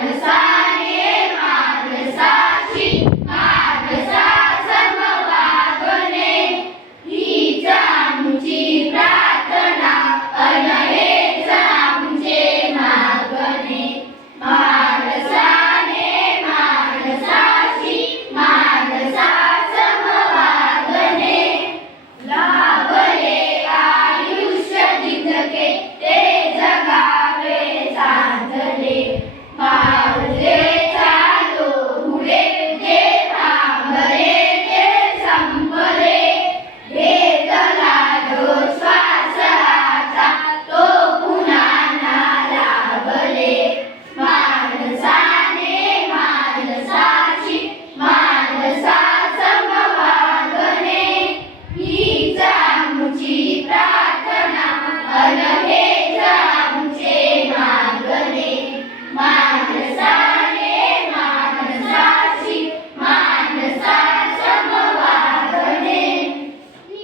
Gracias.